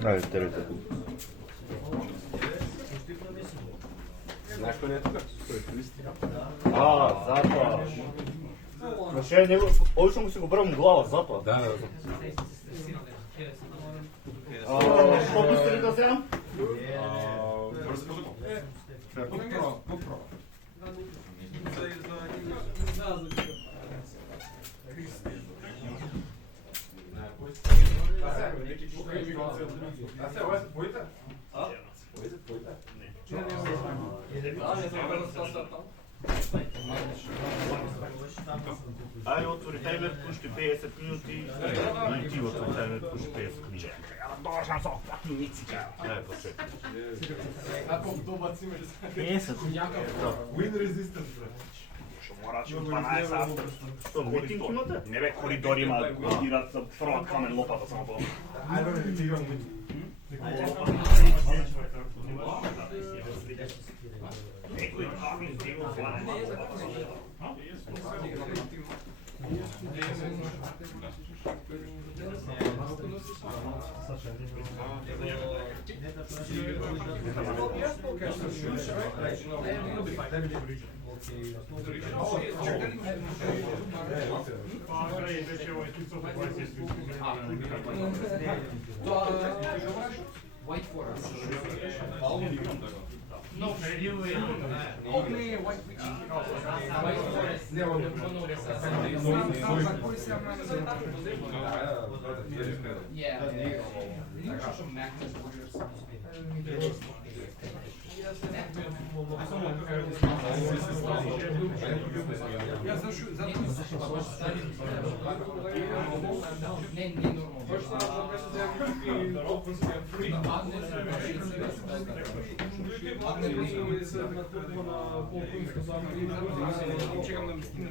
Ајде, терете. Знаеш кој не е тука? Кој е туристи? Затоа. Значи, него, обично му си го брам глава, затоа. Да. Колку сте ли да земам? Бързо протокол. Подпрова. Ајде, отвори таймер, пушти 50 минути и ти отвори таймер, пушти 50 минути. Чекай, дошам со факин мицика. Ајде, почекай. Ако добаци ме 50. Wind resistance, бре. Што мораш 12 сата. Што, митинг имате? Не бе, коридори има, идат за фрват камен лопата само тоа. Ајде, не ти имам. Некој камен дигал 12 лопата. White forest. No, you only white witch. White forest. Yeah. Magnus Warriors. Я зашу, чекам да ми стигне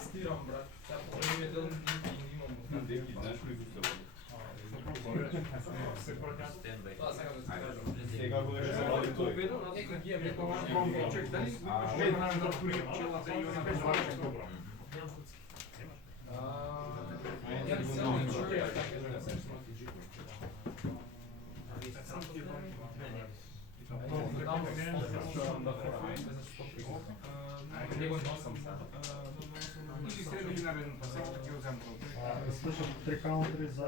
стирам, брат. Сега го беше забавил тој. Некој ги е векова, чек, дали не знаеш да тури пчелата и она преварче добро. Ја не знам, што е така да се смати Него носам сад. Или среду бинарен пасек, ќе го земам. Слушам 3 каунтри за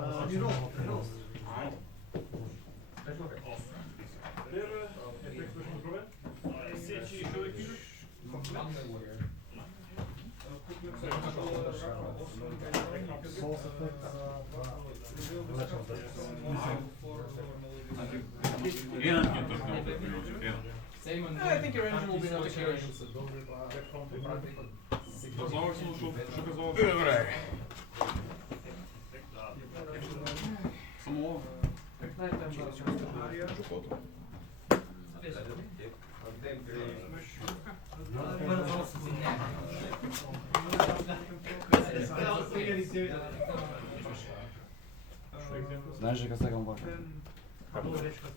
I think your engine will be able to carry it. Само Знаеш дека сакам вака?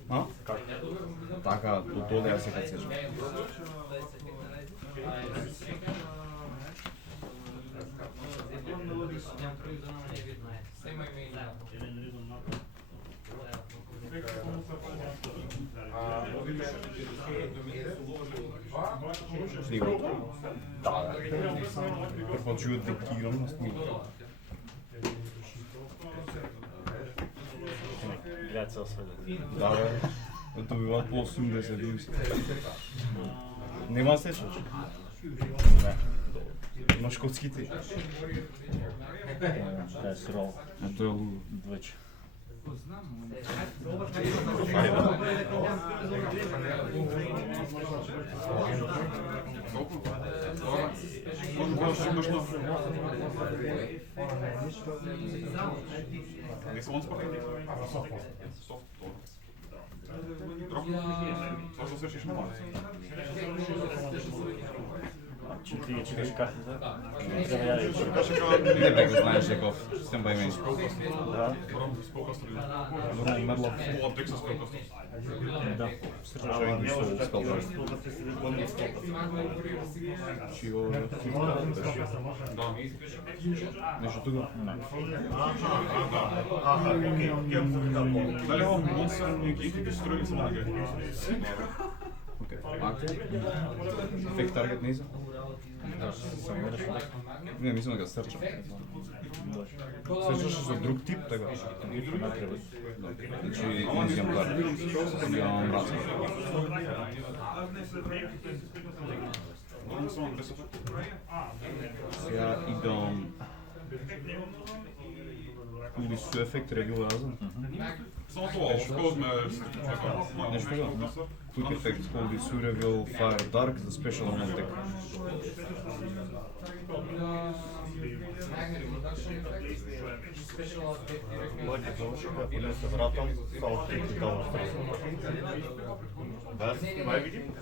А? Така, до доле ја се кацеш. Снигот? Да, прв живот дека играм на снигот. Гледаат цел свет. Да, бе. Ето биваат по 80 виуси. Нема сечеш? Не. На шкотските. Тоа е сирол. Ето е лудо. Двече. не се он спортен. Софт. Дробно. Може да свършиш много. Чи ти чекаш картите? Треба ја Не бе го знаеш некој систем бај мене. Да. Нормално мерло. Пола Тексас кој Да. Срчаш Ама овие не со може да спел ти драйв. да се седи по низ стопа. Чи го Да. нешто тука? Аха, окей, окей. Дали ово монстр не ги строили само ги? Окей. Ако фейк таргет не иза? Не, мислам да го срчам. Срчаш со друг тип, така. Значи, не изјам таргет. Имам разлика. Имам само 10. Сега идам... Или со ефект регул разен. Само тоа, оскоз ме... Нешто така? Quick effect, hold it to reveal fire dark, the special on deck. Magnet reduction effect. Special effect. Моите завършиха, ако не се вратам, само ще ти дам страна. Да, снимай видим?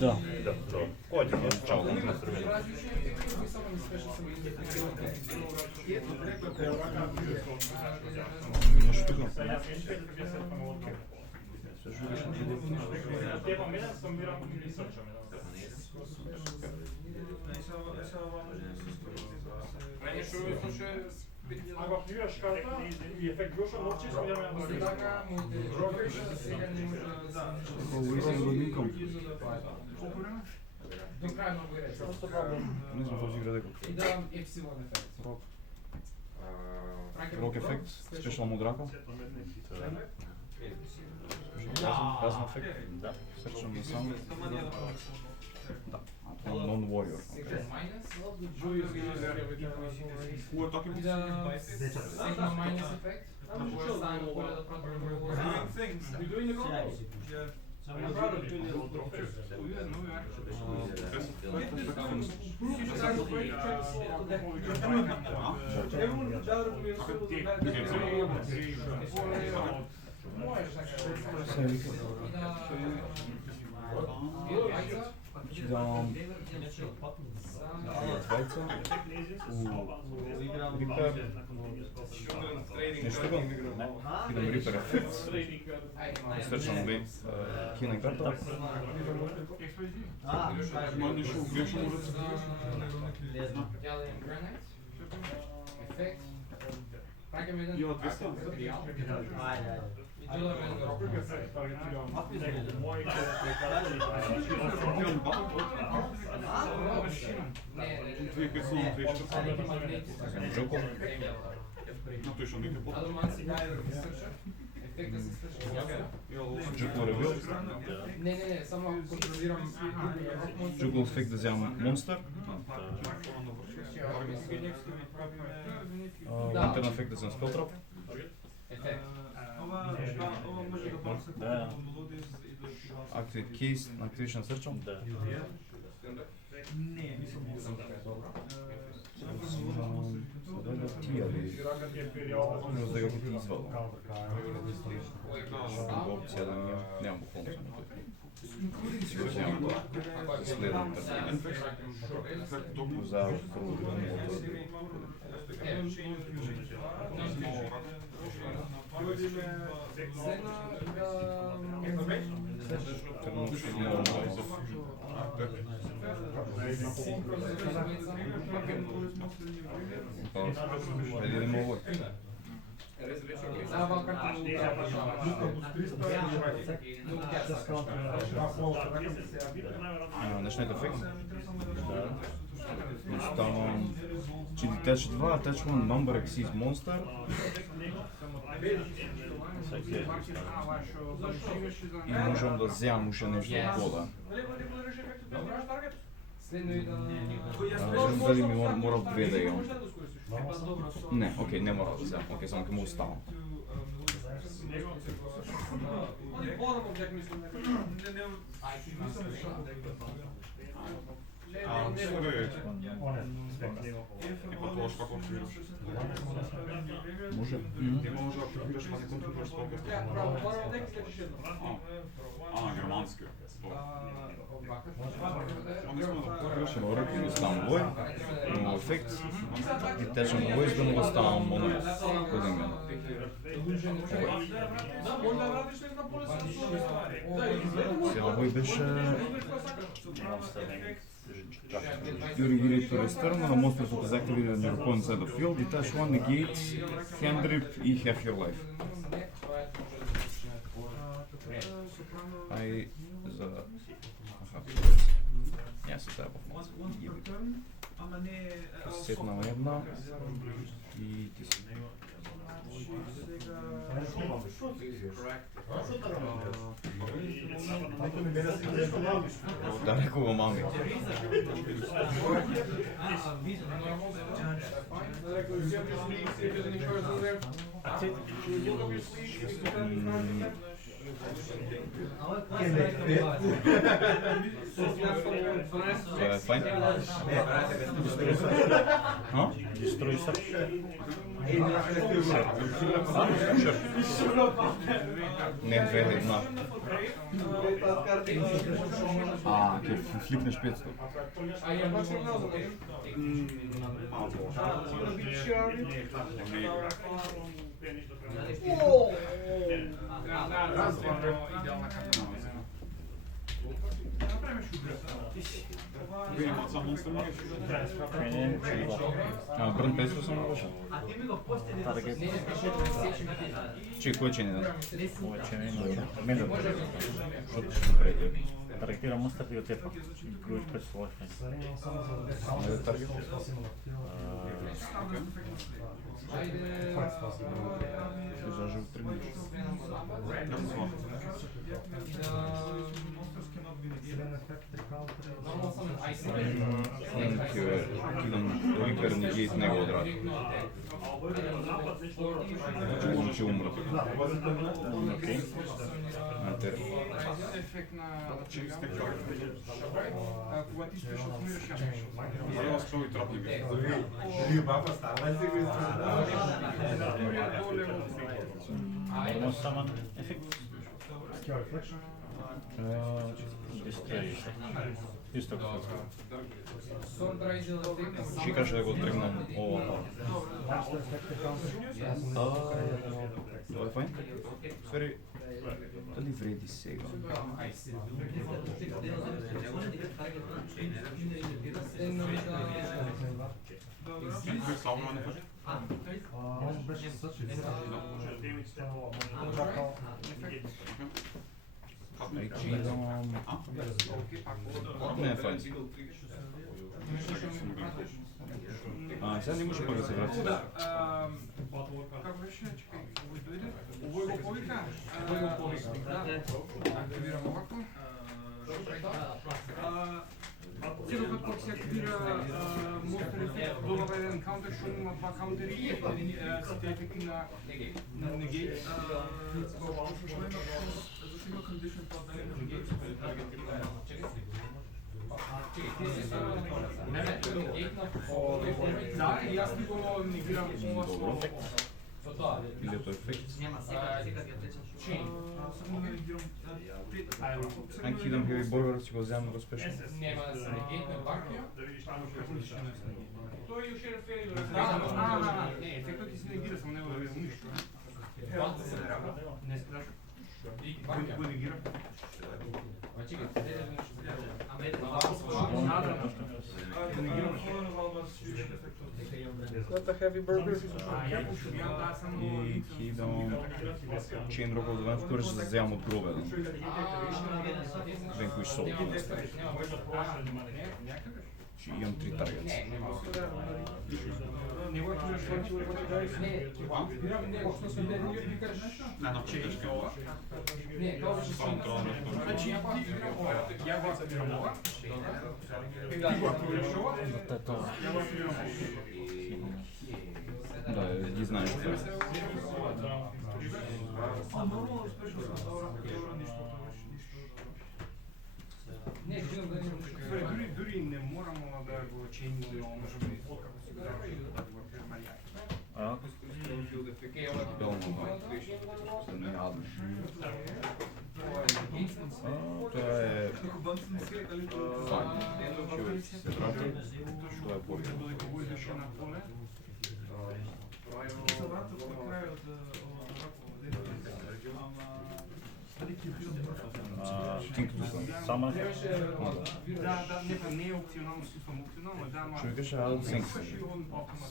Да. Да, добре. Който е чао, не се видим. Нешто така? Ако внимаш карта и ефект Гоша, мовчи што няма да се Сега моите сега не може да се... До крај многу е рече. Не знам кој игра дека. И давам епсилон ефект. Рок ефект, special mod рака. Разен ефект. Да. Срчам на сам. Да. Non-warrior. Сега майнус. Кога таки И да сега майнус ефект. Кога ставам поле да противам Дам двајца. Рипер. Нешто така? Идам рипер ефект. Срчам хилен карта. Ма нешто грешно може да се Gallium granite. Ефект. Праќам еден Ја, 200. материјал. И делам еден рок. Джоков. На тој што нека под. Ефектът се слуша. Джоков ревил. Не, само контролирам. Джоков ефект да вземам монстър. Лантерн ефект да вземам спелтрап. Ефект. Да. Activate keys, activation срчам. Да. Сега тия ли? Може да го ти извадам. Друга опция да нямам буквално само той. Си го вземам това. Следвам търсене. За първо Реди да мога. Начнете ефект. Оставам Attach 2, Attach 1, Number Exceeds Monster. И можам да вземам уште нешто од вода. Видам дали ми мора две да имам. Не, окей, не мора да вземам. Окей, само ќе му оставам. Он е спека. И па тоа што како свираш. Може. Ти може да префираш па не контролираш сколько. Германски. Он искам да покажеш. Добро, ќе ставам вој, имам ефект и течам вој, за да му го ставам оно кодингано. Сега вој беше You regulate to restore, но most of the activity on your opponent's side of field, detach one, negate, hand rip и half your life. Ай, за... Ја се треба сетнам една и ти се... Да, рекува мами. Fajn. Destroy such. Не, 2-1. Ќе фликнеш 500. Видимо, за монстр не Брн 500 само беше. Че, кој че не да? Мен да таргетира монстр и отепа. Клjuč пред сложен. Не да таргет. Зажив 3 минути. Кидам Рикер, негейт него одради. Чувам, че умра. Окей. Натер. Ја стои трапни ги. Нормално саман ефект. Destroy. Исто како. Чекаш да го тргнам ова. Ова е фајн? Сфери, дали вреди сега? Славно не фати. Он беше сочи. Ај кидам... Не е фајн. Сега не може пак да се врати. Како беше, чекај, овој дојде, овој го повика, активирам овако. Цело кога се активира монстер ефект, добава еден каунтер, што има два каунтери и сите ефекти на негейт. Зашто има кондишн па да има негейт, да, и јас ти го негирам ова со Или тој ефект. само да негирам Ај кидам Heavy Border, си го земам го спешно. Нема да се негейтне бакија. тој уште е фейл. Не, ефектот ти се негира, само него да видам ништо. Не страшно. Го негира. И кидам Chain Rock of the Vamp, кој ќе земам од гробе. Vanquish Soul. Имам 3 таргета. Него ќе да што Не, бирам него што се иде и ви кажеш нешто? Не, на чекашки ова. Не, тоа беше Само тоа нешто. Значи ја го активирам ова. Ти го активираш ова. Ја го активирам ова. Да, ги знаеш тоа. Нормално успешно сум добро, ништо. Не, бирам да немам Дури не морамо да го ченимо, но можеме како се заврши да го пермаријај. Долно, за неадно. Тоа е файн. Човек се врати, тоа е поле. Додека го идеше на поле, Сама да, не е опционално, систем опционално, да, ама... Човекаш аут синк.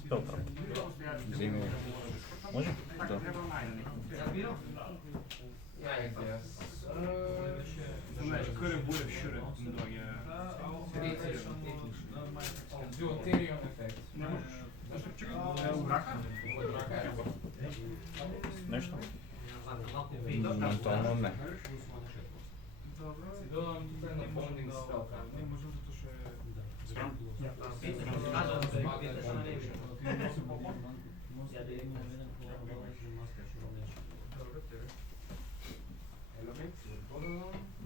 Пелтра. Земи. Може? Така Да. треба најде. Yeah, I guess. Знаеш, каде буде шире доаѓа. Do Ethereum effect. Не можеш. Зашто чекам? Рака? Нешто? Моментално не. Si dodam tukaj na bonding spellka. Не може затоа што е...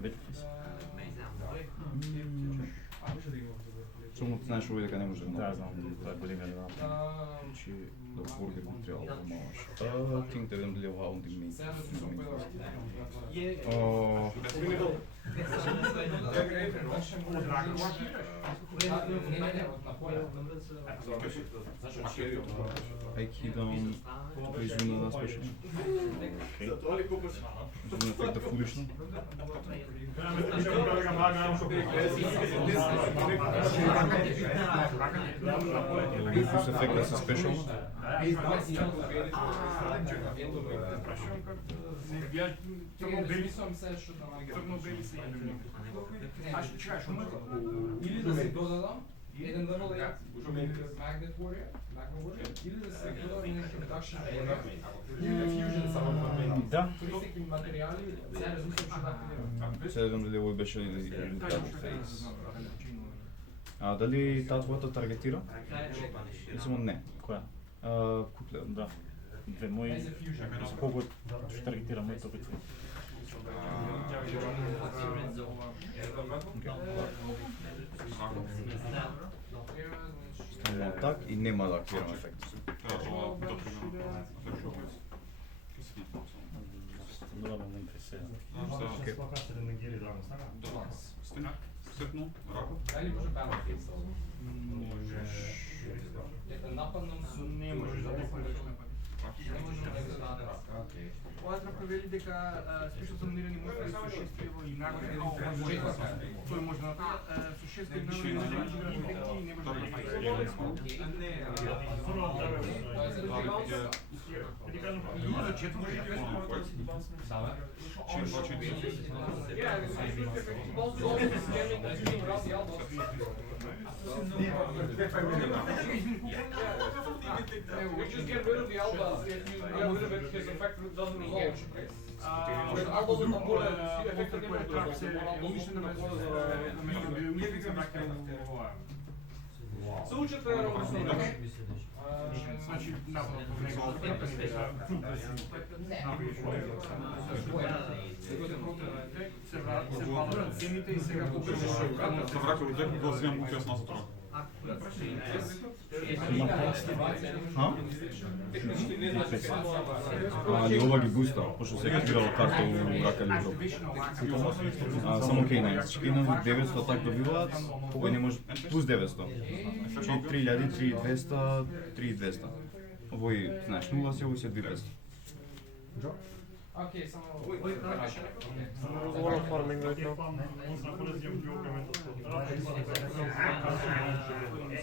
Веќе си. Само знаеш овој дека не може да Да, направи. знам, тоа е големиот дам. Значи, да бургер би требало да малаш. Think that I'm really allowed to meet. I kidam proizvodna da special. Изумно ефект да фулишно. Плюс ефект да се спешал. Црно-бели се Аз ще чуеш, или да си додадам еден level 8 Magnet Warrior, или да се додадам некој reduction или fusion само. Да. Користејќи материјали, сега размислям што да акtivирам. Сега дали овој беше или фейс. А дали таа твојата таргетира? Или само не? Која? Купле. Да. Две мои... As a fusion. За кого ще таргетира моите опити? Ставам так и нема да активирам ефект. Добро, ме интересира. Степно, рака. Дали може Battlefield да Ете нападнам со Не можеш да покажеш напад. не можам да го дадам рака. Ова трапа вели дека спешно планирани монстри со 6 лево и нагоре, тој може да направи со 6 лево и ефекти и не може да направи. И за четврто We just get rid of the Alba. If you get rid of it, his effect doesn't resolve. With Alba with the bullet, effect Монстр кој е трап се умишлено наместо биомифика вака ова. Случајте е равностоен. Значи, напротив, него се валат земите и сега покажеш. За врака од дека го земам јас назад рака. Али ова ги буста, пошто се активирала карта у рака или друг. Само K9. Значи K9 900 так добиваат, овој не може плюс 900. Значи 3000, 3200, 3200. Овој, знаеш, 0 се, овој се 2500. Окей, само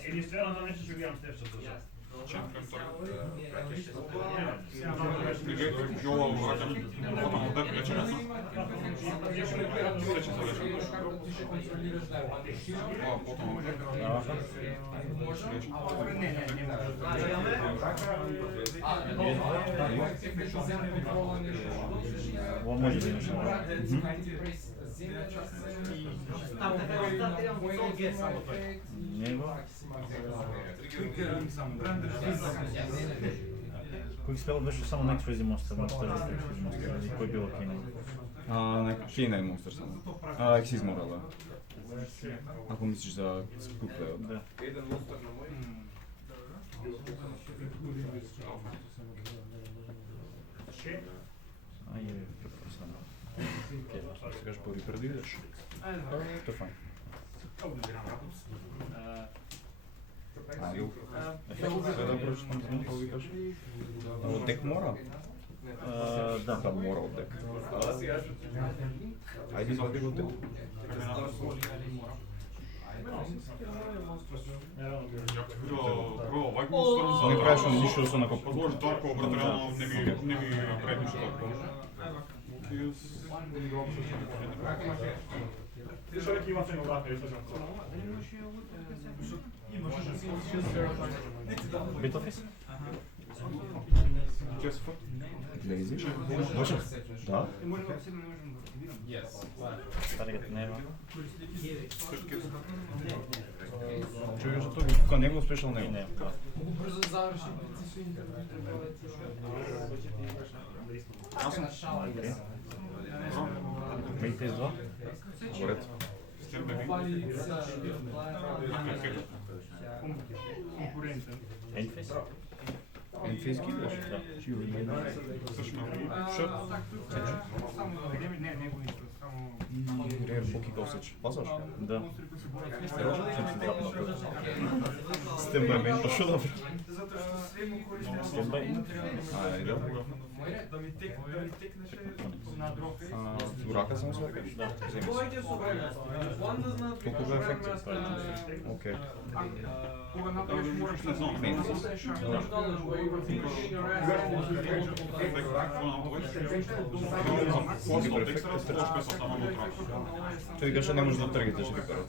Единствено нещо ще гледам с теб, защото Ова рака, потом од дека рече не знам. Потом Ова може да имаш. Него. Кој спел беше само на Crazy Monster, кој било K9? K9 монстр само. Ексиз мора да. Ако мислиш за скуплеот. Да. Ајде, препорасано. Сегаш пори преди идеш. Тоа е фајн. Ајде. Сега да прочитам за него викаш. Од дек мора? Да. Да мора од дек. Ајде извади го дек. Не правиш ништо со накоп. Подложи толку, брат, реално не ми прави ништо толку. Битофис? Лезиш? Може? Да. Таргет нема. Чуеш за тоа кога него спешал него. Не, да. Могу брзо да заврши со интервју, така на шала. Мејте два? Поред. Конкурентен. Енфис? Енфиски идеш? Да. Само не го исто, само Рер Боки Косич. Пасаш? Да. монстри кои се борат. Стембај менто шо да Затоа што се му користи Стембај? Ајде. да ми текнеше на дрофе. Дурака само свекаш? Да. Колку бе ефектот? Окей. Кога направиш мораш да Тој каже не може да тргите што кажа.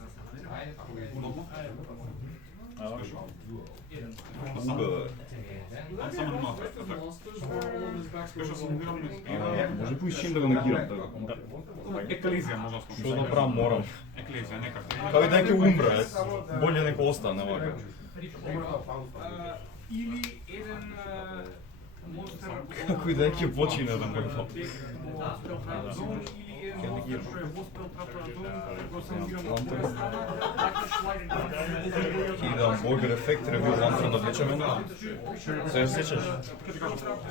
Може поишчим да го негирам тоа. Еклезија може да Што да правам морам. Еклезија, некако. Кај дека умре, боле нека остане вака. или еден монстер Како и да ќе почине да ме фапи. или еден монстер што е воспел трапатон го сензирам на твоја страна, така шлайдинг. И да бургер ефект ревю лантер да влечеме на. Се сеќаш?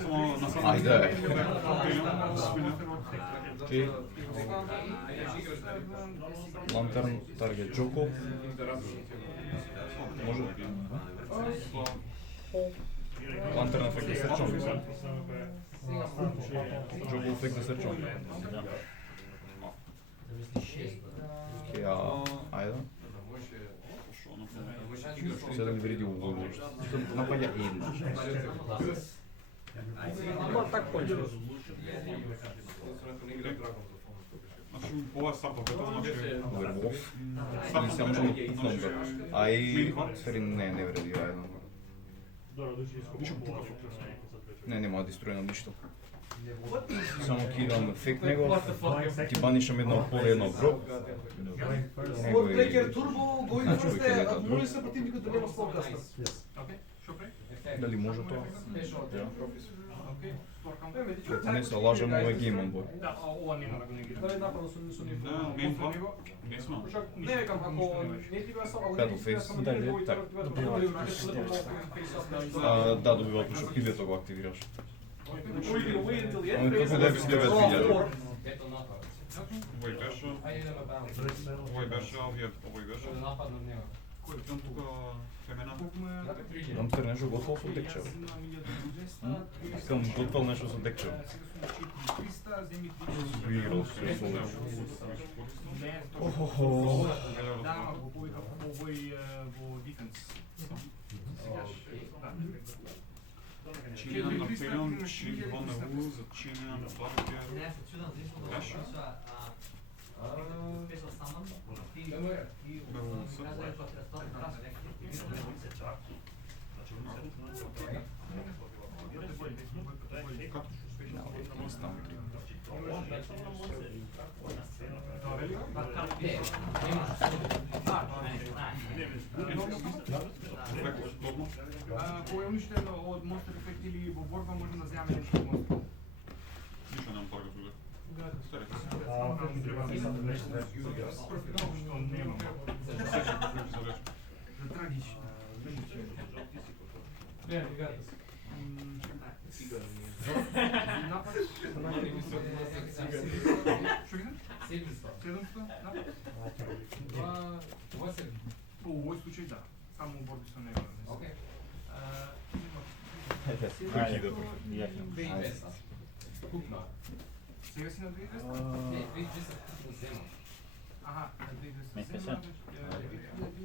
Само на само. Ајде. Ти лантерн таргет Джоко. Може? Лантерн ефект да срчам. Джоко ефект да срчам. Окей, ајде. Сега да ми вреди увој уште. Што напаѓа едно. Значи, ова е старта бета, значи... Верволф. Или се може номер. А и... Сфери не вреди, ајде. Не, нема да деструирам ништо. Само кидам ефект него, ти банишам едно поле, едно гроб. Него Breaker Turbo го Значи, идвате, кој ако може се противникот да нема спелкастер. Дали може тоа? Окей, Како не се лажам, ова е Game on Boy. да, ова нема да го негирам. Дали направо со нив. Мен два? Не сме. Не викам, ако не ти беа само, ако не ти беа само Дали, него и так, Да, добиват уште пилето го активираш. Wait until the end. Ама како да е 9000. Овој беше, овој беше, овој беше. Кој е тука фемена? Дам се нешто готово со декчев. Искам готово нешто со декчев. Играл се со Охо. Да, ама го повикав овој во дефенс. Чинина на Пелион, чин вон на Уз, чинина на Барке. Беше? Кој е уништен од монстер ефект или во борба може да земе нешто од монстер. Ништо немам таргет uvek. Старите се. немам. За трагично. Yeah, you got this. Напад. Што ги? 700 напад? 2-7. По овој случај да. Само борби со него. Окей. Ајде, јахнем. 2200. Купно. Сега си на 2200? Не, 2200 взема. Аха, на 2200. Make a Земја, sense.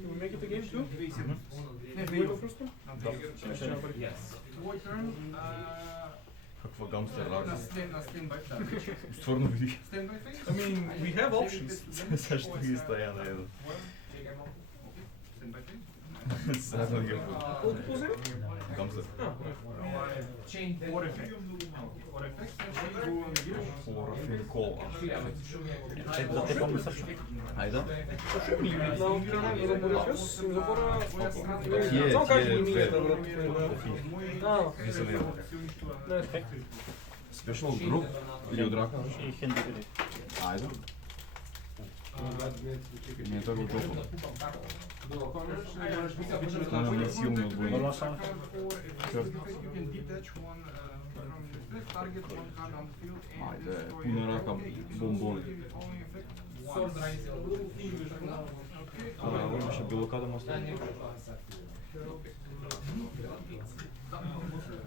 We make it a game too? 2700. Не, Do we go first? На 2200. Yes. Твој турн, Каква гамстер на рака. стендбай, да. Стварно види. Стендбай фейс? I mean, we have options. Зашто ги стоја на еден? Стендбай фейс? Заедно ги Колку позема? гамстер. Chain dead. Or effect. Or effect, значи го негираш. Хлорофил кол. Чек да те помислаш. Ајде. Што ми на Украина за Морефиус, им забора... Тие, Само кажи тие ми две. мината, брат. Мислам ја. Не, Спешал груп или од рака? И хендикери. Ајде. Не е тако джопо. Станам на силни одвојни. Добро сам. Ајде, пуна рака бомбони. Sword Rise. Ова имаше било каде ма Да, остави. не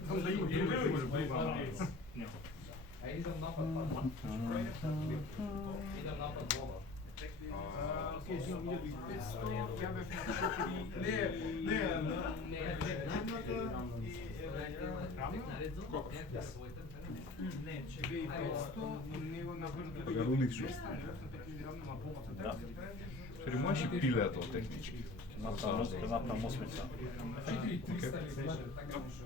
Само да има А идам напад, идам напад глоба. Окей, 1500, ја бев на 4... Не, не, 2500, но него направи Ја рулих шо. 200, на 5000 равно на бомата. Да. Сори можеш и пилеато технички. Направам осмица. 4300 ли беше, така нешто.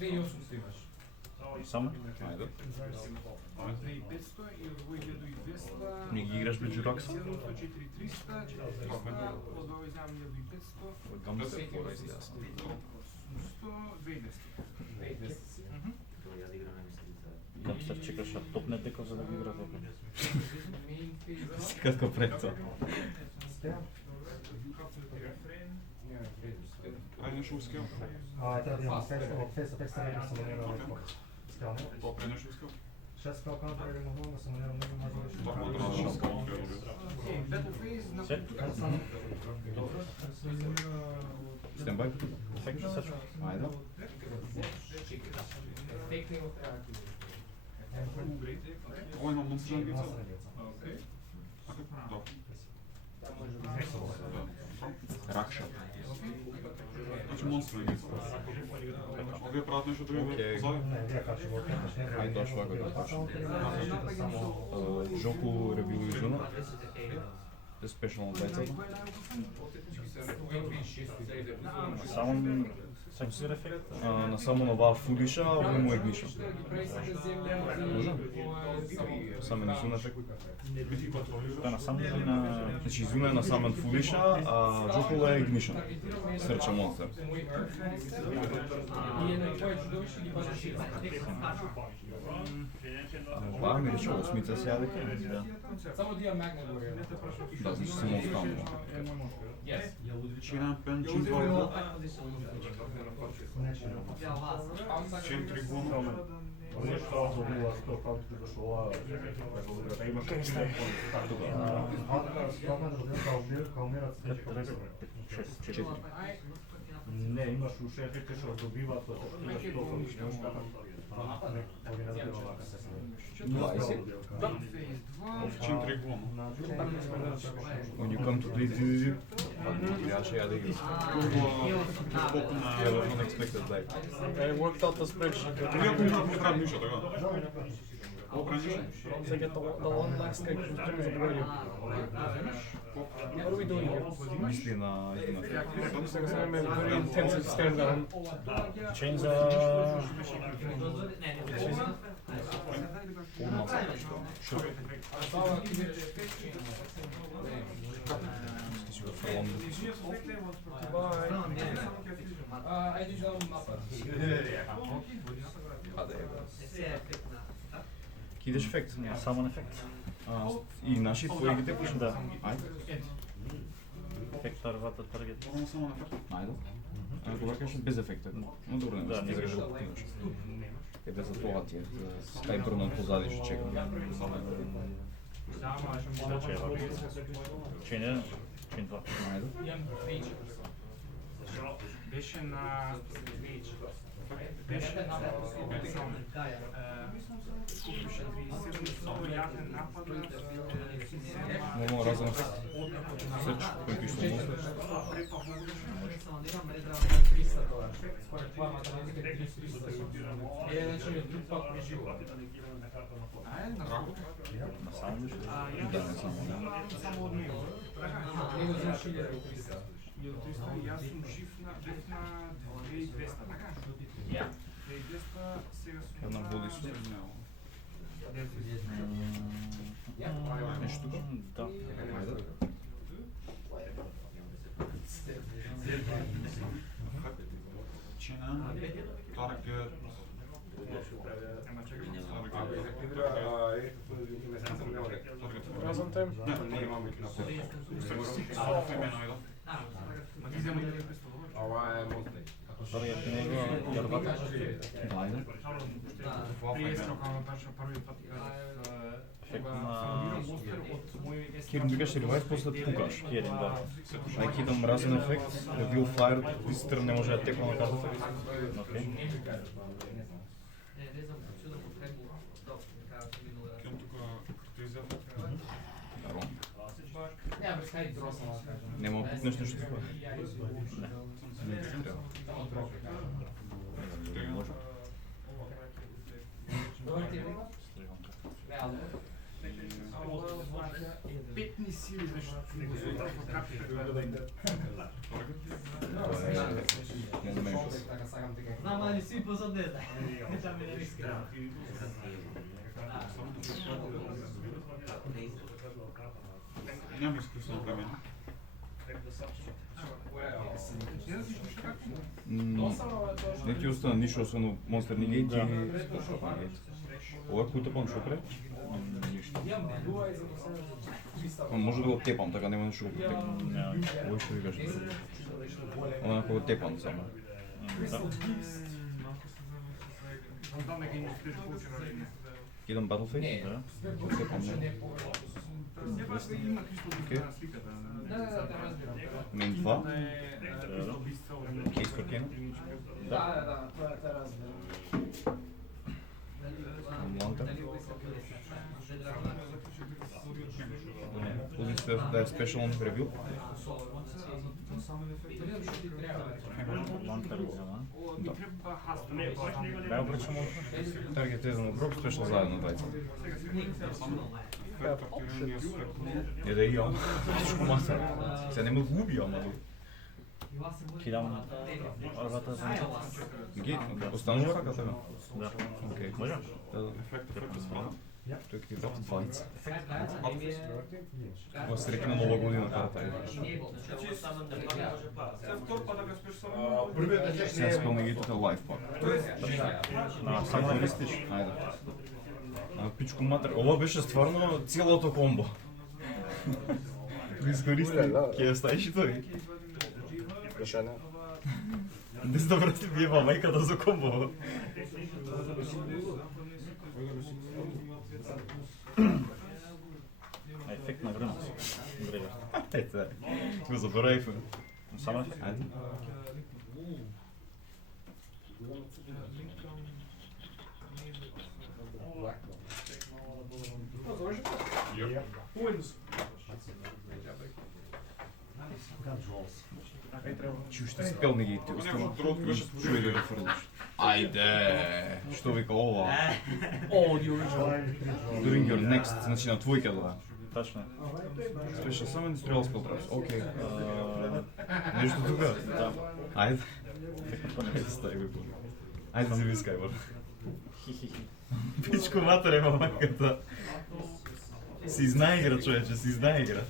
2800 имаш. Само? Ајде. 2500 и од овој 1200... Не ги играш меѓу ракса? 700, 4300, 400, од овој земам 1500, Гамстер фора изгледа сам. 100, 2200. Гамстер чекаш да топне дека за да ги игра дека. Main phase. Секако пред тоа. Ајде нешто успел. Трябва да имам текста не самонирам скал. Попре нешто успел. 6 скал кантер или модул, самонирам него може да реши. Тоа треба да скал добил. Окей, Battle Phase на Сет? Добро, Стендбай. Ефект сачу. Ајде. Ефект него треба да ти Ова има монстр агенца. Окей. Да. Там може да Ракша. Значи монстр агенца. Овие прават нешто друго Окей. позади. Не, вие кажете го окрепаш, не Ајде тоа швако да почне. само Жоку ревилизуна. Спешално двајцата. Само сексуир ефект. На само на оваа фулиша, а овој му егниша. Може? Само на зуна ефект. Тоа на само или на... Значи зуна е на самен фулиша, а Джокула е егнишен. Срча монстер. И едно твое чудовище ги баша шире. Оваа ми рече осмица сега дека. Да. Само да има магнет горе. Да, значи само останува. Yes. Чин пен, чин два. Чин три глума. Нешто добила што каутите дошла, да имаш така. Спомна да добил калмерат се повеќе. 6, 4. Не, имаш уште ефекти што добиваат тоа што имаш тоа. Ови не добива вака се. 20. Чин три глума. When you come to play DDD, трябваше ја да играм. Колку на... Yeah, was unexpected like. I worked out the spreadsheet. Иако ми направи ништо така. Попре ништо. So I get the one last guy who's doing the burger. What are we doing here? Мисли на измина. Looks like I'm having a very intensive stand down. Чейн за... Си го фрлам. Ајде да напад. Аде. Ки идеш ефект? Само ефект. И наши твоите почна. Да. Ајде. ефект арвата таргет. Порано само на карта. Ајде. Ако вркаш без ефектот. Но добро, не Да, не не загреш да пинаш. Ебе за тоа ти е, за Skyburn позади што чека. Значи ева. Чене, чин 2. Ајде. Беше на купише 37 јавен напад на Нормално разен ефект. Сеч, кој пишува монстр. Според това математика е 300. Значи ми друг път преживува. На само беше. Да, не само. само од него. Него знаеш 1300. 1300 јас сум жив на 2200, така? 2200 сега сум Една води со. Нешто тука? Да. Ајде. Чена, таргет. Разен тем. Не имаме на Ма ти зема $1300. Таргет него арвата. Ајде. Прije срокава точно први пат Ефект кога на формирам монстер од мој Кирм викаш ревайв после пукаш. Кирин, да. Ај кидам разен ефект, Reveal Fire, Twister не може да текне на карта. Окей. Кем тука критизија. Даро. Няма без хај дросна да кажем. Нема пукнеш нешто такова. Не. Не ти треба. Може. Добар ти е ли? Реално. 15 сили беше капите. Не знам што. Така сакам ти како. Знам, али си позад не знае. Там ми не риска. Нема искусно време. Не ти остана ништо освен Monster Negate и ова кој тепам што пре? Може да го тепам, така нема нешто го потекам. Овој што викаш. Онако го тепам само. Идам Battle Phase? Да. Го тепам, не. Има кристал на сликата. Да, разбирам. Main 2? Кейс Кейс Коркена? Да, тоа разбирам. Лантер? Позиција да е special on review? Лантер взема. Ми треба хаст. Бе обречам од Таргет е за оброк, special заедно двајца. Е да имам. Што маса? Се нема го убиам, али. кидам арвата за Ги, останува раката? Да. Окей. Може? Да, да. Ефектот е спрана. Тој ти дава двајца. Ова се рекна нова година карта е. Сега спел негитите лайф пак. Само користиш? Ајде. Пичко матер, ова беше стварно целото комбо. Го искористи, ќе ја ставиш и тој. Решение. Дес добро ти биева мајката за комбо. Ефект на гръмс. Добре. Ете, го заборавивме. Само ефект. Ајде. Чу што си пел неги ти остана. Чуј да го фрлиш. Ајде, што вика ова? During your next, значи на твојка да. Точно. Спешал само не стрелал спел трапс. Окей. Нешто тука? Да. Ајде. Ајде стај го. Ајде се вискај бор. Пичко матер ема мајката. Си знае игра, човече, си знае игра.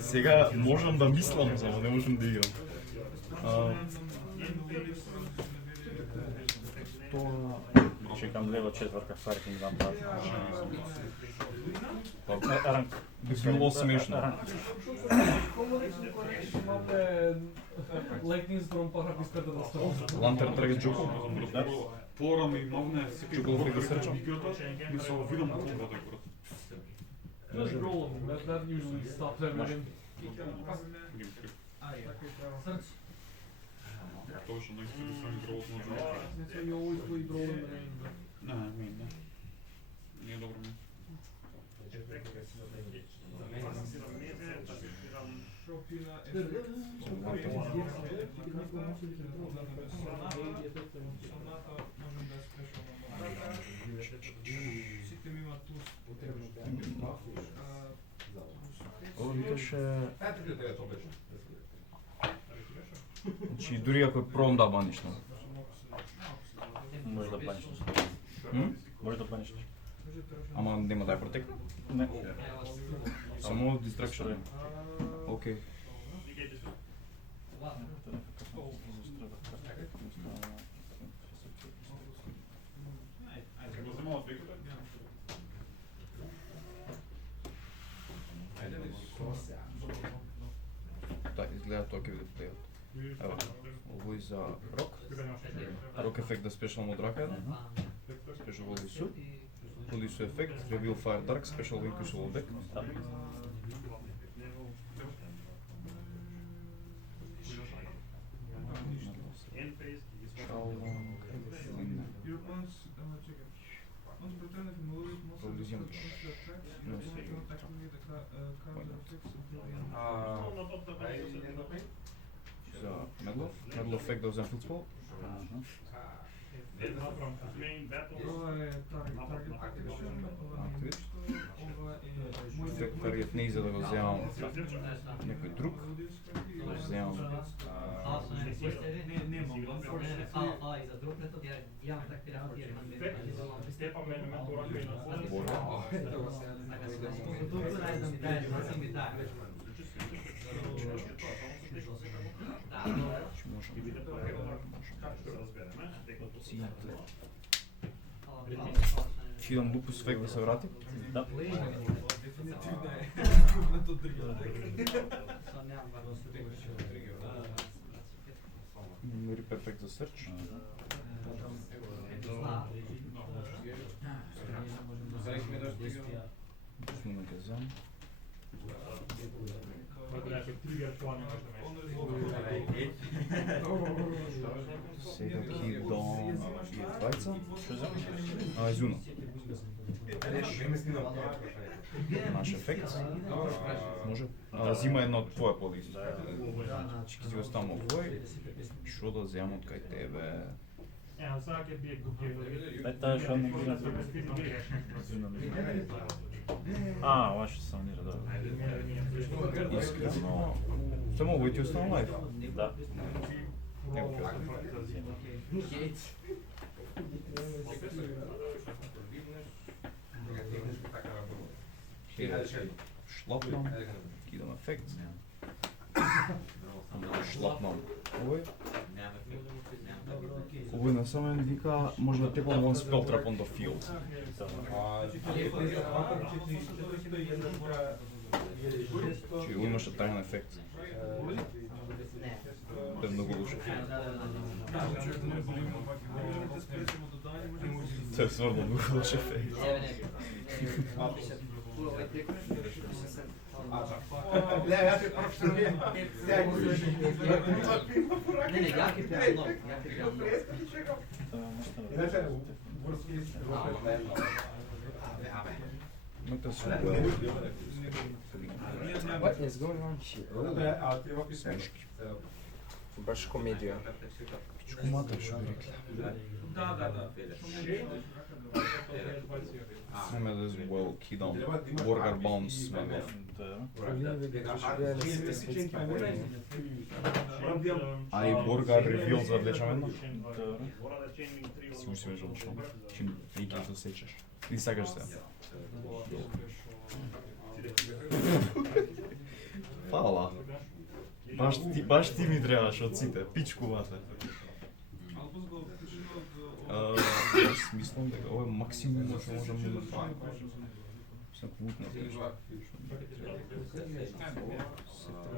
Сега можам да мислам, само не можам да играм. Чекам лево четврка фаркинг два пат. Би било смешно. Lightning Storm пара писката да става. Лантер трага джокол. Пора ми мавне секој Чукол колко да срчам. ми се видам колко да брат. That's rolling. That usually stops everything. Точно, наистина сам грот може. That's why you always play roll in the rain. Не, не. Не е добро ми. Ова викаше... Значи, дури ако е пром да баниш, но. Може да паничнеш. Може да паничнеш. Ама нема да ја протекне? Не. Само дистракшн. Окей. Го земала двеката? Да, изгледа тоа ќе биде плејот. Ево, ово и за рок. Рок ефект да спешал мод рака 1. Спешал воли су. Полису ефект, Reveal Fire Dark, Special Win Crucible deck. За Medal Effect да взем футбол. Таргет не за да го вземам некој друг. Да вземам И за друг метод ја имам такви работи, ја имам Ќе идам лупус ефект да се врати. Да. Рip ефект за сърч. Снимам казан. Сега кидам и двајца. Изуно. Наш ефект. Може. Зима едно од твоја полис. Ќе си оставам овој. Шо да земам од кај тебе? Таа што не ги ова што се санира, да. Искрено. Само овој ти остана лайф. Да. Шлапнам. Кидам ефект. Шлапнам овој. Овој насамен вика може да тепам one spell trap on the field. Че имаше тајен ефект. Тоа е многу лошо. Тоа е стварно многу лош ефект. Не, ја ќе пеам нов, ја ќе пеам What is going on here? Смешки. Баш комедија. Пичку матер што би рекле. Сме да well кидам Borgar Bounce Medal. А и Borgar Reveal за влечам едно? Си му си ме жалчам. Чим не ги да сечеш. Или сакаш се? Фала. Баш ти ми требаш од сите, пичку мате. Јас мислам дека ова е максимум што можам да направам. Се плутна.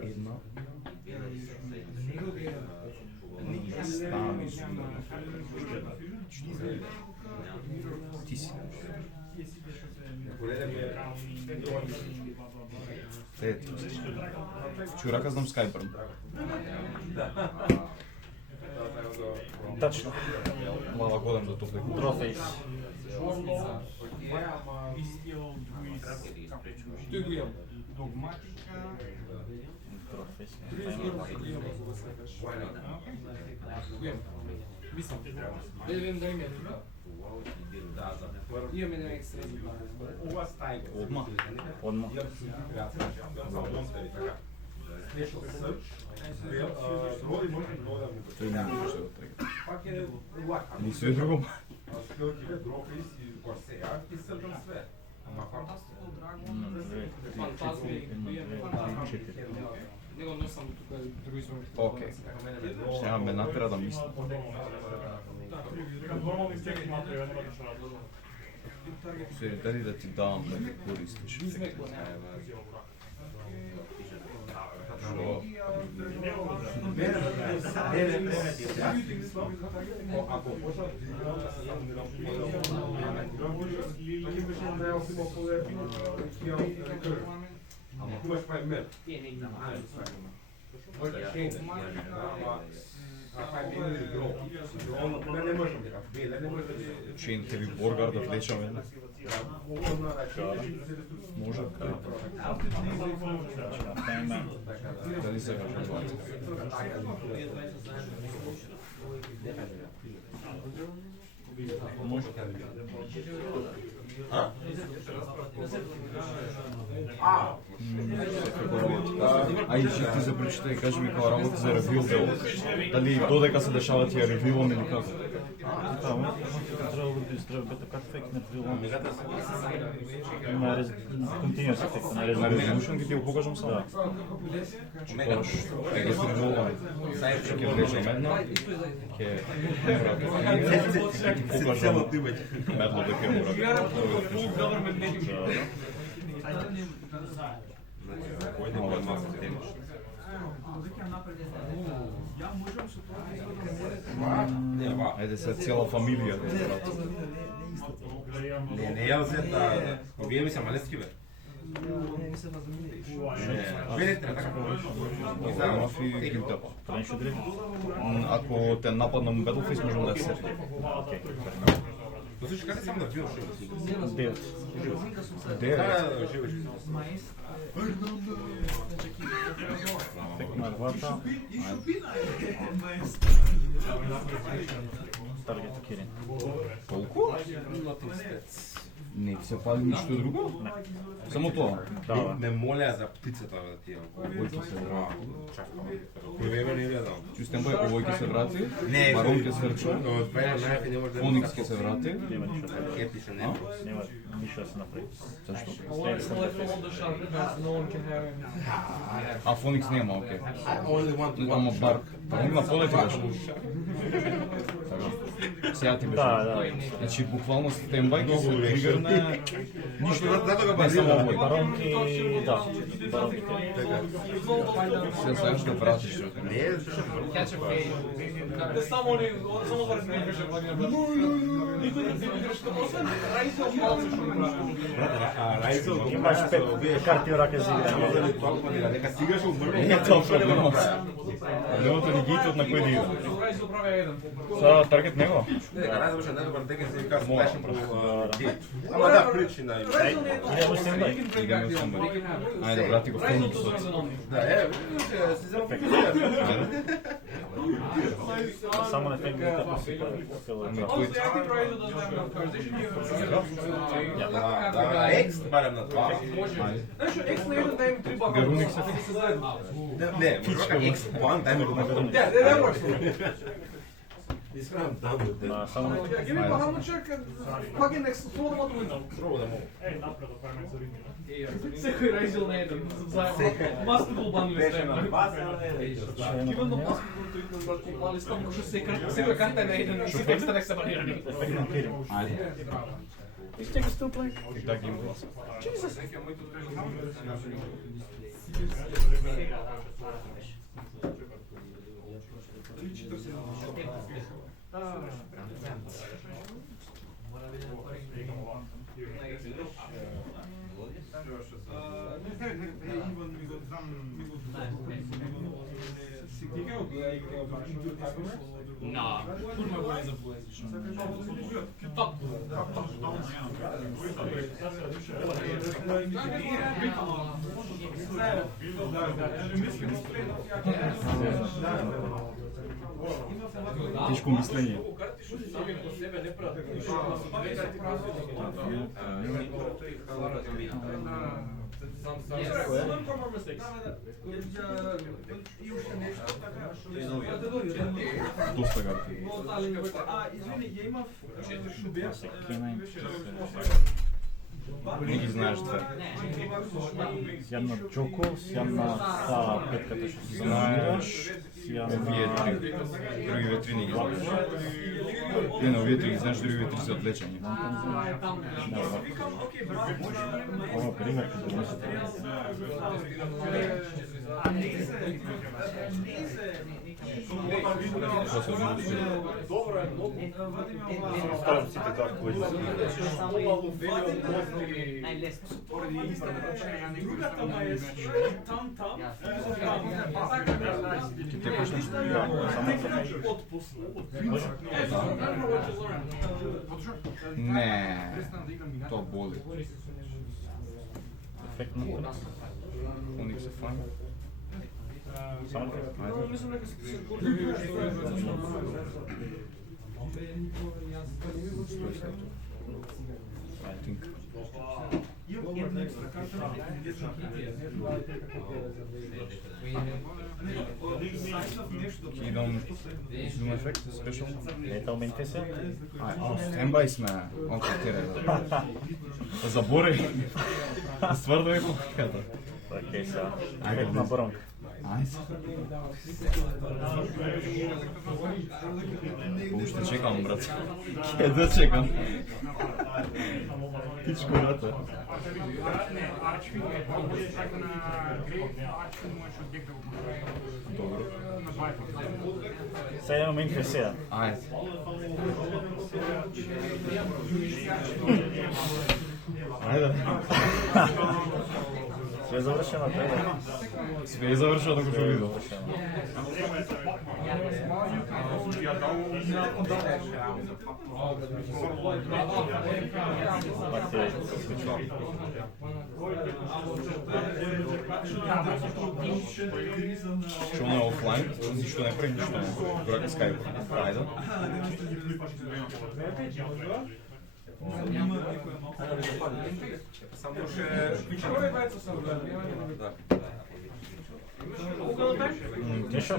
Една. Стани. Ти си. Ето. Чурака знам Skyburn. Тачно. Мала годам до топле. Трофеис. Тој го имам. Догматика. Трофеис. Мислам. Да видим да има тука. Имаме една екстра за това. Одма. Тој не може да трега. Ни све друго. Него носам тука други сме. Окей. Ще ме натера да мислам. Се дали да ти давам да ме користиш. Шейн Хеви Боргар да влечаме. Може. Дали се може. Ајде ќе ти запричај, кажи ми како работи за ревил дел. Дали додека се дешава тие ревилом или како? Треба да така ефект на ревилом. Има континуус ефект на ревилом. Можам ги ти го покажам само. Чекаш, ќе се ревилам. Ќе влечем една. Ќе покажам. Медло дека мора. Ајде се цела фамилија да играат. Не, ја взета, овие ми се малески бе. Бе, така. Мафи гилтапа. Ако те нападна му Battleface, можам да се. Но слушай, каде сам да бил шо? 9. 9. Живеш. Ефект на арвата. Таргет Кирин. Колку? Не ти се пали ништо друго? Не. Само тоа? Да. Ме моля за птицата да ти ја. Овој ќе се врати. Чакам. Време не гледам. Чустен бај, овој ќе се врати. Не, Барон ќе се врача. Но бај најака не може да. Фоникс ќе се врати. Нема ништо да Ќе пише не. Нема ништо да се направи. Зашто? Да А Фоникс нема, окей. Only one to Ама бар. Он има полети беше. Сега ти беше. Да. Значи буквално стендбай ќе се тригерне. Ништо зато го Не само базира. овој. Баронки, да. Баронките. Сега сакаш да вратиш. Не, само ли, само за не беше влагина. Никој не се што освен Райзел малце што го прави. Райзел Имаш 5 карти во рака за играње. Нека стигаш умрно. Не, тоа проблема. Проблемот е гейтот на кој да иде. Райзел прави еден. Са таргет него. Нека Райзел беше најдобар дека се вика Мора. сплешен по гейт. Ама да, причина има. Идемо стендбай. Идеме со мене. Ајде брати го Фениксот. Да, се зема Само на техниката посипа. Ами кој Да, екс барем на тоа. Знаеш, екс на еден дај им 3 бака. Гаруник се. Не, може да екс план, дај ми го бакам. Не може. Искам да дам. Само на Give me how much fucking next throw them out the window. Пробо да мога. Секој Райзел на еден. Basketball ban ли сте? Even the basketball treatment that you want is come because секој карта е на еден, секој екстра не се банирани. ефект на Кирин. Ајде. This thing is still playing. Exact gameplays. Jesus. Тешко мислење. Доста гарти. Извини, ја имав шубер. Не ги знаеш това. Сјам на Джоко, сјам на таа петката што си знаеш, сјам Овие три. Другиве три не ги знаеш. Не, овие три ги знаеш, другиве три се одлечени. ова пример ќе донесе. Што се однесе? Ставам сите како кои Другата ма е там. Ќе те почнеш Отпуск. Не, тоа боли. Ефект на тоа. Оник се фајн. Само Ајде. Мислам дека се гордуваш I think. Ќе идам Zoom ефект, спешал. Летал менте се. Стендбај сме, он катере. Заборај. Стварно е поката. Океј, са. Ајде, Ефект на бронк. Ајде. Уште чекам, брат. Ќе да чекам. Тичко, брате. Добро. Сега имаме инфесија. Ајде. Ајде. Све е завршено, треба. Све е завршено, како што видел. Пак се свичува. Што не е офлайн, ништо не прави, ништо не. Грак Skype. Ајде. Само ше... Нешто?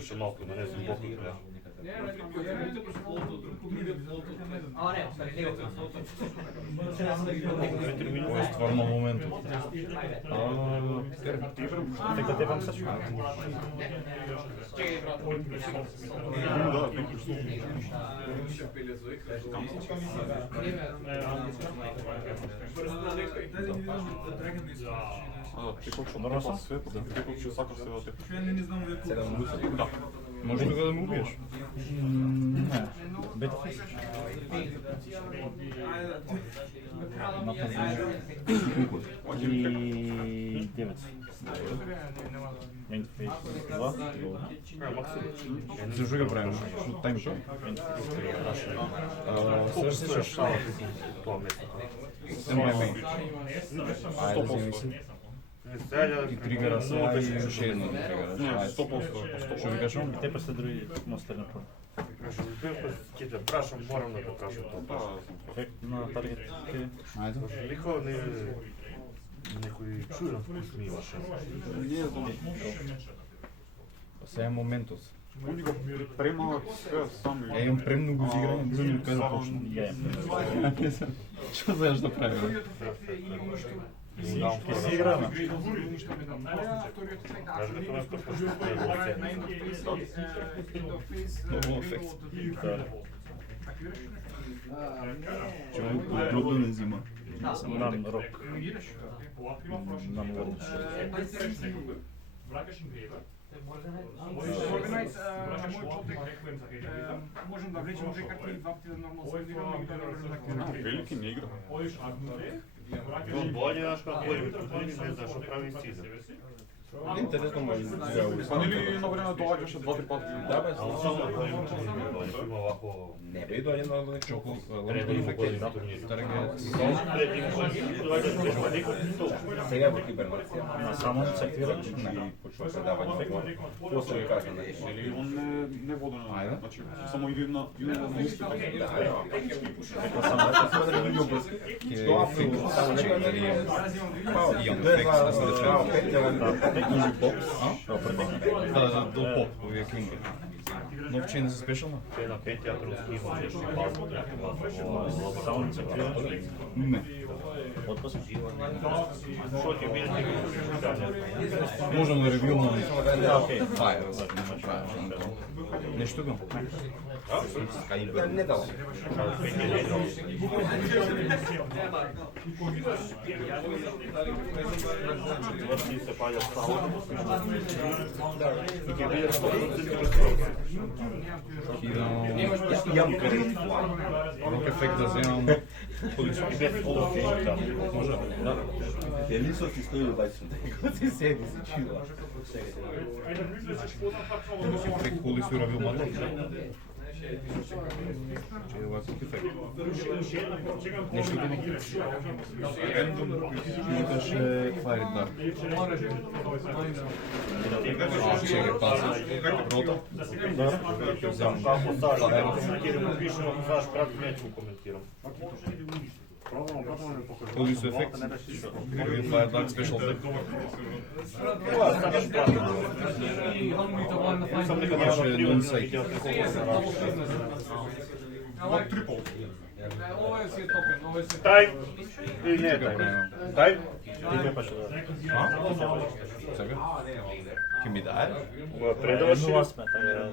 Ше малку, да не сум бокот. Ова е стварно моментот. Дека те вам се чува. Ти колку свет, ти колку сакаш се да те. Да. Може тука да ме убиеш? Не. Бета фейс. И 9. Интерфейс 2. За што го правим? Што тајм шоу? Следващ што? Тоа место. Стендбај мејн. Ајде, вземи се. И тригера се, и уште едно да тригераш. Не, 100%. Што викаш он? Те после други монстер на пор. Ќе те прашам, морам да го кажам тоа. Ефект на таргетите. Ајде. Никога не некој чуден вкус ми имаше. Сега е моментот. Они го премалат све сами. Имам премногу за играње, не знам кај да почнам. Ја имам. Што знаеш да правим? Ке си играме. Много ефект. Активираш ли нещо? Човек подробно не взима. Нам рок. Реагираш? Нам върнеш. Organize, moj potek, можем да влечем две карти и два пъти да нормално се играм и да активирам. Велики не игра. Болje naš kako bolje ne znaš što pravi sciza. Интересно може да се Па нели на време доаѓаше 2-3 пати. Да бе, Ali samo na bolje ima ovako... не бе доаѓа на некој Чоко, Treba ima bolje na turnir. Pred njim dođe nešto neko to. сега во хибернација. На само цитираш. И почва предавање. После ви кажа нешто. Или он не води на... Ајде. Значи, само иде на листите. Тоа само некој дали е. И он текст да се Да, Нови бокс, да, до поп, овие книги. Нов чин за спешално? Те на 5 театралски има нещо базно. Само цитираш. Не. Отпуск. Що ти видите? Можам да ревювам. Окей. Това е, нещо го. не дал. Върши се паля само. И ќе биде 100% Јам кредит. Рок ефект да земам. и без полуфейка. Може? Да. Делисот ти стои бајцо. Како ти седи си чува. Ефект коли се уравил мотор. Че е лак ефект. Нещо го рендом имаше Fire Dark. Чега паса. Рота. Да. Како става, коментирам, пишем, знаеш, брат, неću коментирам. Коли се ефект. Fire Dark Special Effect. Сам нека Имаше нямам non-side. Трипл. Ова е си е топен, ова е си. Тај, и не тај. Тај, Ти пепаш да. Сега? Ке ми дае? предаваш Нула сме, така да.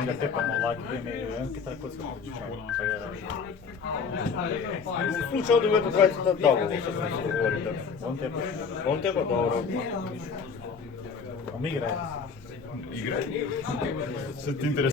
Сега тепamo лаки да име јанките, кои се подичаат. случај да го двајцата дало, се говорите. Он тепаш. Он тебе добро. Ами играј. Игра? Се ти интересно.